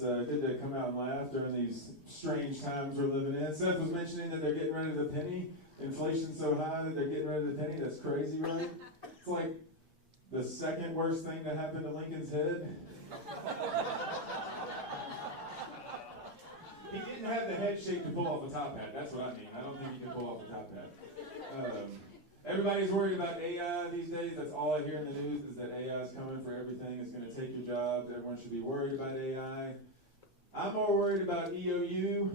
It's good to come out and laugh during these strange times we're living in. Seth was mentioning that they're getting rid of the penny. Inflation's so high that they're getting rid of the penny. That's crazy, right? It's like the second worst thing to happen to Lincoln's head. He didn't have the head shape to pull off a top hat. That's what I mean. I don't think he can pull off a top hat. Everybody's worried about AI these days. That's all I hear in the news is that AI is coming for everything. It's going to take your jobs. Everyone should be worried about AI. I'm more worried about EOU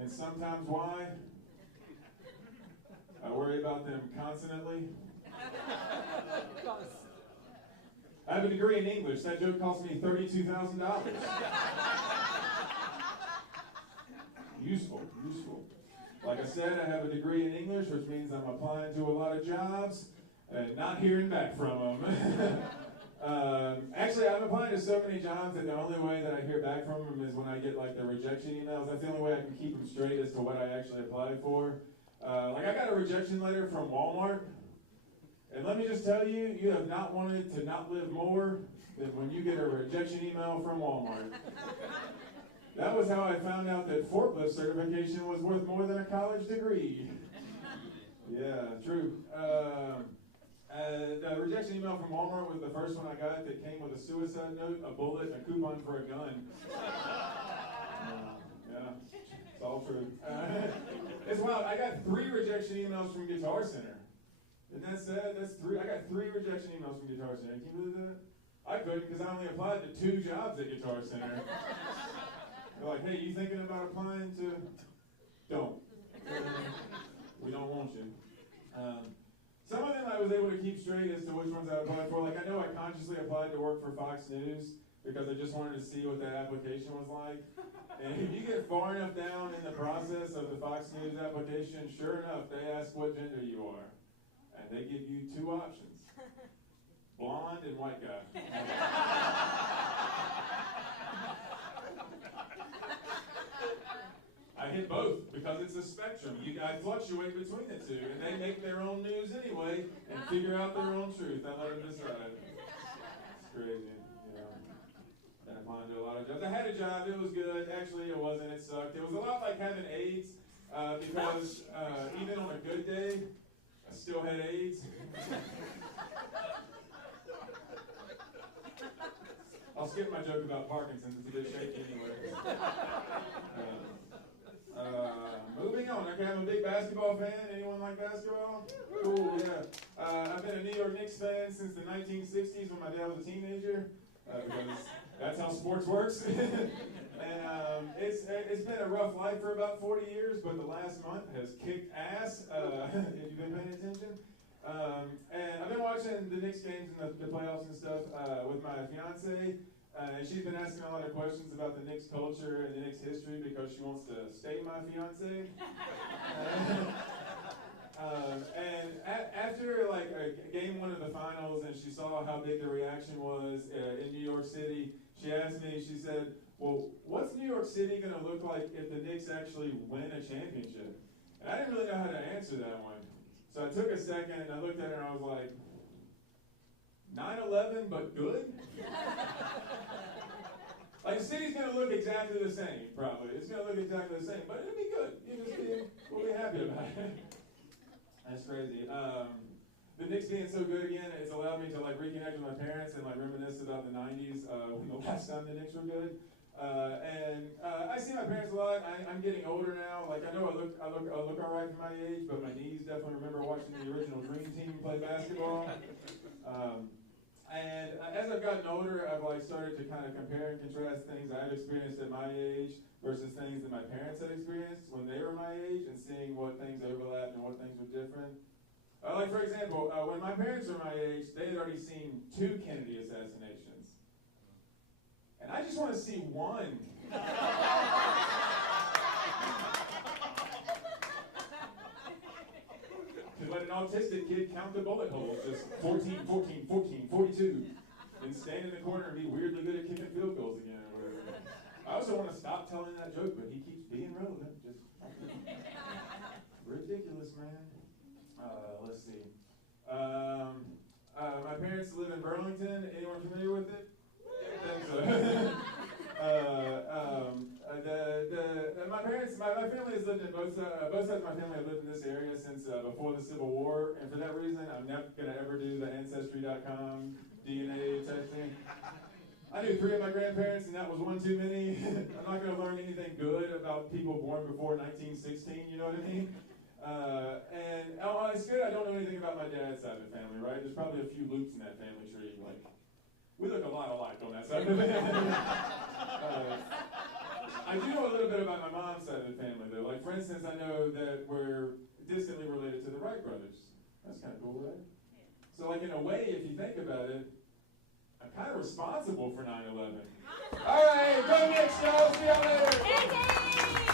and sometimes why. I worry about them constantly. I have a degree in English. That joke cost me $32,000. Useful. Like I said, I have a degree in English, which means I'm applying to a lot of jobs and not hearing back from them. Actually, I'm applying to so many jobs that the only way that I hear back from them is when I get like the rejection emails. That's the only way I can keep them straight as to what I actually applied for. Like I got a rejection letter from Walmart, and let me just tell you, you have not wanted to not live more than when you get a rejection email from Walmart. That was how I found out that forklift certification was worth more than a college degree. Yeah, true. The rejection email from Walmart was the first one I got that came with a suicide note, a bullet, and a coupon for a gun. Yeah, it's all true. It's wild. I got 3 rejection emails from Guitar Center. Isn't that sad? That's 3. I got 3 rejection emails from Guitar Center. Can you believe that? I couldn't because I only applied to 2 jobs at Guitar Center. They're like, hey, you thinking about applying to? Don't. We don't want you. Some of them I was able to keep straight as to which ones I applied for. Like I know I consciously applied to work for Fox News because I just wanted to see what that application was like. And if you get far enough down in the process of the Fox News application, sure enough, they ask what gender you are. And they give you 2 options. Blonde and white guy. I hit both because it's a spectrum. I fluctuate between the 2, and they make their own news anyway and figure out their own truth. I let them decide. It's crazy, you know. And applying to a lot of jobs. I had a job. It was good. Actually, it wasn't. It sucked. It was a lot like having AIDS because even on a good day, I still had AIDS. I'll skip my joke about Parkinson's. It's a bit shaky anyway. Moving on. Okay, I'm a big basketball fan. Anyone like basketball? Cool, yeah. I've been a New York Knicks fan since the 1960s when my dad was a teenager, because that's how sports works. And it's been a rough life for about 40 years, but the last month has kicked ass, if you've been paying attention. And I've been watching the Knicks games and the playoffs and stuff with my fiance. She's been asking a lot of questions about the Knicks culture and the Knicks history because she wants to stay my fiance. And after like game 1 of the finals, and she saw how big the reaction was in New York City, she asked me. She said, "Well, what's New York City going to look like if the Knicks actually win a championship?" And I didn't really know how to answer that one. So I took a second and I looked at her and I was like, 9/11, but good? Like the city's gonna look exactly the same, probably. It's gonna look exactly the same, but it'll be good. We'll be happy about it. That's crazy. The Knicks being so good again, it's allowed me to like reconnect with my parents and like reminisce about the 90s when the last time the Knicks were good. I see my parents a lot. I'm getting older now. Like I know I look all right for my age, but my knees definitely remember watching the original Dream Team play basketball. And as I've gotten older, I've like started to kind of compare and contrast things I've experienced at my age versus things that my parents had experienced when they were my age, and seeing what things overlapped and what things were different. Like for example, when my parents were my age, they had already seen 2 Kennedy assassinations. And I just want to see 1. Because let an autistic kid count the bullet holes, just 14, 14, 14, 42, and stand in the corner and be weirdly good at kicking field goals again or whatever. I also want to stop telling that joke, but he keeps being relevant. Just ridiculous, man. Let's see. My parents live in Burlington. Anyone familiar with it? I think so. both sides of my family have lived in this area since before the Civil War, and for that reason, I'm not going to ever do the Ancestry.com DNA testing. I knew 3 of my grandparents, and that was one too many. I'm not going to learn anything good about people born before 1916, you know what I mean? It's good I don't know anything about my dad's side of the family, right? There's probably a few loops in that family tree. Like, we look a lot alike on that side of the family. I do know a little bit about my mom's side of the family, though. Like, for instance, I know that we're distantly related to the Wright brothers. That's kind of cool, right? So, like, in a way, if you think about it, I'm kind of responsible for 9/11. All right, go Knicks, y'all. See y'all later.